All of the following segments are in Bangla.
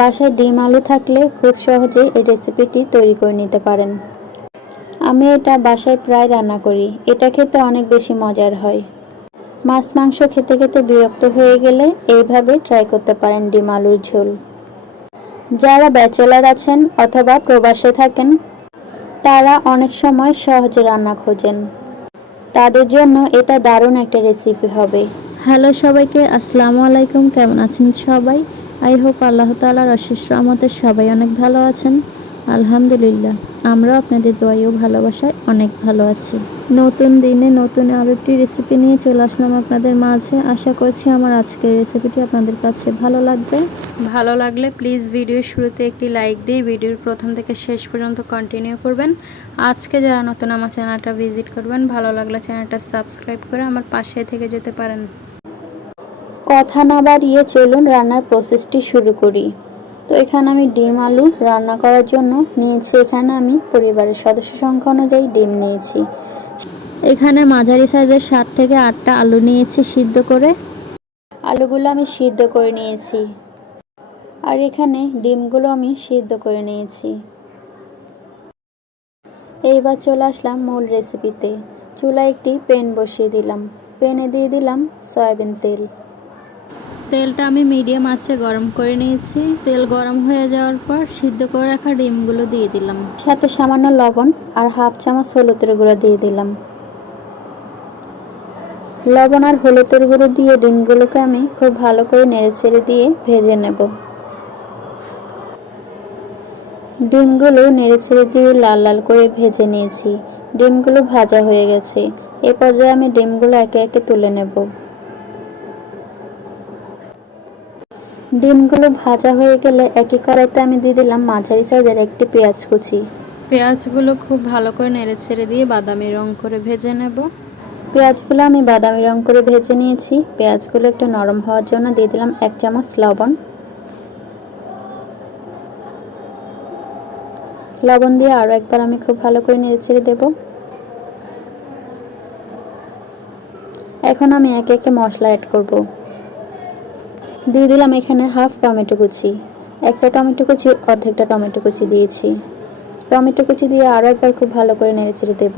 বাসায় ডিম আলু থাকলে খুব সহজে এই রেসিপিটি তৈরি করে নিতে পারেন। আমি এটা বাসায় প্রায় রান্না করি। এটা খেতে অনেক বেশি মজার হয়। মাছ মাংস খেতে খেতে বিরক্ত হয়ে গেলে এইভাবে ট্রাই করতে পারেন ডিম আলুর ঝোল। যারা ব্যাচেলার আছেন অথবা প্রবাসে থাকেন, তারা অনেক সময় সহজে রান্না খোঁজেন। তাদের জন্য এটা দারুণ একটা রেসিপি হবে। হ্যালো সবাইকে, আসসালামু আলাইকুম। কেমন আছেন সবাই? আই হোপ আল্লাহ তালার অশেষ রহমতে সবাই অনেক ভালো আছেন। আলহামদুলিল্লাহ, আমরাও আপনাদের দোয়াই ও ভালোবাসায় অনেক ভালো আছি। নতুন দিনে নতুন আরও একটি রেসিপি নিয়ে চলে আসলাম আপনাদের মাঝে। আশা করছি আমার আজকের রেসিপিটি আপনাদের কাছে ভালো লাগবে। ভালো লাগলে প্লিজ ভিডিও শুরুতে একটি লাইক দিয়ে ভিডিওর প্রথম থেকে শেষ পর্যন্ত কন্টিনিউ করবেন। আজকে যারা নতুন আমার চ্যানেলটা ভিজিট করবেন, ভালো লাগলে চ্যানেলটা সাবস্ক্রাইব করে আমার পাশে থেকে যেতে পারেন। কথা না বাড়িয়ে চলুন রান্নার প্রসেসটি শুরু করি। তো এখানে আমি ডিম, আলু রান্না করার জন্য নিয়েছি। এখানে আমি পরিবারের সদস্য সংখ্যা অনুযায়ী ডিম নিয়েছি। এখানে মাঝারি সাইজের সাত থেকে আটটা আলু নিয়েছি সিদ্ধ করে। আলুগুলো আমি সিদ্ধ করে নিয়েছি। আর এখানে ডিমগুলো আমি সিদ্ধ করে নিয়েছি। এইবার চলে আসলাম মূল রেসিপিতে চুলায় একটি পেন বসিয়ে দিলাম। পেনে দিয়ে দিলাম সয়াবিন তেল। তেলটা আমি মিডিয়াম আঁচে গরম করে নিয়েছি। তেল গরম হয়ে যাওয়ার পর সিদ্ধ করে রাখা ডিমগুলো দিয়ে দিলাম। সাথে সামান্য লবণ আর হাফ চামচ হলুদের গুঁড়ো দিয়ে দিলাম। লবণ আর হলুদের গুঁড়ো দিয়ে ডিমগুলোকে আমি খুব ভালো করে নেড়ে ছেড়ে দিয়ে ভেজে নেব। ডিমগুলো নেড়ে ছেড়ে দিয়ে লাল লাল করে ভেজে নিয়েছি। ডিমগুলো ভাজা হয়ে গেছে। এ পর্যায়ে আমি ডিমগুলো একে একে তুলে নেব। ডিমগুলো ভাজা হয়ে গেলে একই কড়াইতে আমি দিয়ে দিলাম মাঝারি সাইজের একটি পেঁয়াজ কুচি। পেঁয়াজগুলো খুব ভালো করে নেড়ে ছেড়ে দিয়ে বাদামি রং করে ভেজে নেব। পেঁয়াজগুলো আমি বাদামি রং করে ভেজে নিয়েছি। পেঁয়াজগুলো একটু নরম হওয়ার জন্য দিয়ে দিলাম এক চামচ লবণ। লবণ দিয়ে আরও একবার আমি খুব ভালো করে নেড়ে ছেড়ে দেব। এখন আমি একে একে মশলা অ্যাড করব। দিয়ে দিলাম এখানে হাফ টমেটো কুচি। একটা টমেটো কুচি, অর্ধেকটা টমেটো কুচি দিয়েছি। টমেটো কুচি দিয়ে আরও একবার খুব ভালো করে নেড়ে ছেড়ে দেব।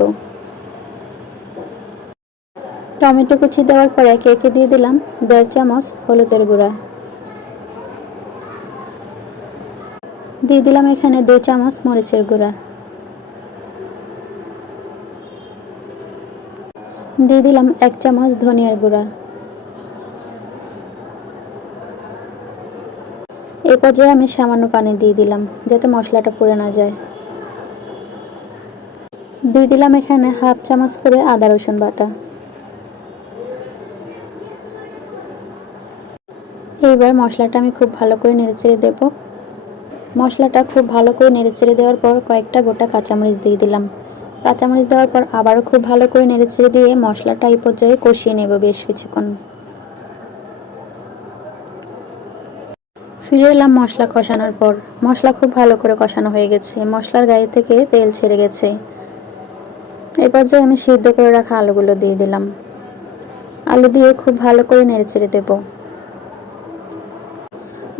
টমেটো কুচি দেওয়ার পর একে একে দিয়ে দিলাম দেড় চামচ হলুদের গুঁড়া। দিয়ে দিলাম এখানে দুই চামচ মরিচের গুঁড়া। দিয়ে দিলাম এক চামচ ধনিয়ার গুঁড়া। এই পর্যায়ে আমি সামান্য পানি দিয়ে দিলাম, যাতে মশলাটা পুড়ে না যায়। দিয়ে দিলাম এখানে হাফ চামচ করে আদা রসুন বাটা। এইবার মশলাটা আমি খুব ভালো করে নেড়েচেড়ে দেব। মশলাটা খুব ভালো করে নেড়েচেড়ে দেওয়ার পর কয়েকটা গোটা কাঁচামরিচ দিয়ে দিলাম। কাঁচামরিচ দেওয়ার পর আবারও খুব ভালো করে নেড়েচেড়ে দিয়ে মশলাটা এই পর্যায়ে কষিয়ে নেব বেশ কিছুক্ষণ। ফিরে এলাম মশলা কষানোর পর। মশলা খুব ভালো করে কষানো হয়ে গেছে। মশলার গায়ে থেকে তেল ছেড়ে গেছে। এই পর্যায়ে আমি সিদ্ধ করে রাখা আলুগুলো দিয়ে দিলাম। আলু দিয়ে খুব ভালো করে নেড়ে ছেড়ে দেব।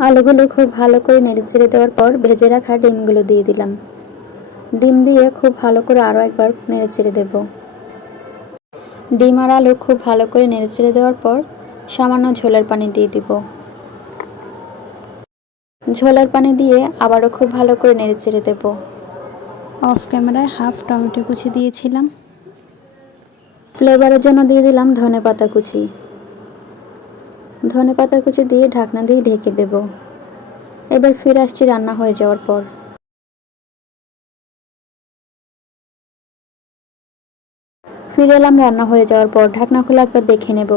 আলুগুলো খুব ভালো করে নেড়ে ছেড়ে দেওয়ার পর ভেজে রাখা ডিমগুলো দিয়ে দিলাম। ডিম দিয়ে খুব ভালো করে আরও একবার নেড়ে ছেড়ে দেব। ডিম আর আলু খুব ভালো করে নেড়ে ছেড়ে দেওয়ার পর সামান্য ঝোলের পানি দিয়ে দিব। ঝোলের পানি দিয়ে আবারও খুব ভালো করে নেড়ে চেড়ে দেব। অফ ক্যামেরায় হাফ টমেটো কুচি দিয়েছিলাম। ফ্লেভারের জন্য দিয়ে দিলাম ধনে পাতা কুচি। ধনে পাতা কুচি দিয়ে ঢাকনা দিয়ে ঢেকে দেব। এবার ফিরে আসছি রান্না হয়ে যাওয়ার পর। ফিরে এলাম রান্না হয়ে যাওয়ার পর। ঢাকনা খোলা একবার দেখে নেব।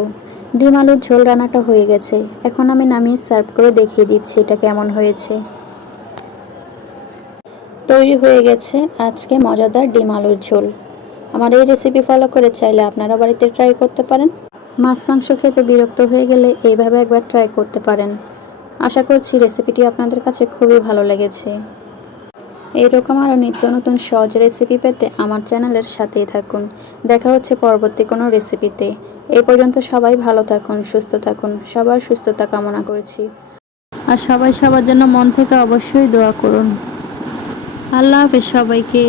ডিম আলুর ঝোল রান্নাটা হয়ে গেছে। এখন আমি নামিয়ে সার্ভ করে দেখিয়ে দিচ্ছি এটা কেমন হয়েছে। তৈরি হয়ে গেছে আজকে মজাদার ডিম আলুর ঝোল। আমার এই রেসিপি ফলো করে চাইলে আপনারা বাড়িতে ট্রাই করতে পারেন। মাছ, মাংস খেতে বিরক্ত হয়ে গেলে এইভাবে একবার ট্রাই করতে পারেন। আশা করছি রেসিপিটি আপনাদের কাছে খুবই ভালো লেগেছে। এইরকম আরও নিত্য নতুন সহজ রেসিপি পেতে আমার চ্যানেলের সাথেই থাকুন। দেখা হচ্ছে পরবর্তী কোনো রেসিপিতে এই পর্যন্ত সবাই ভালো থাকুন, সুস্থ থাকুন। সবার সুস্থতা কামনা করেছি। আর সবাই সবার জন্য মন থেকে অবশ্যই দোয়া করুন। আল্লাহ হাফেজ সবাইকে।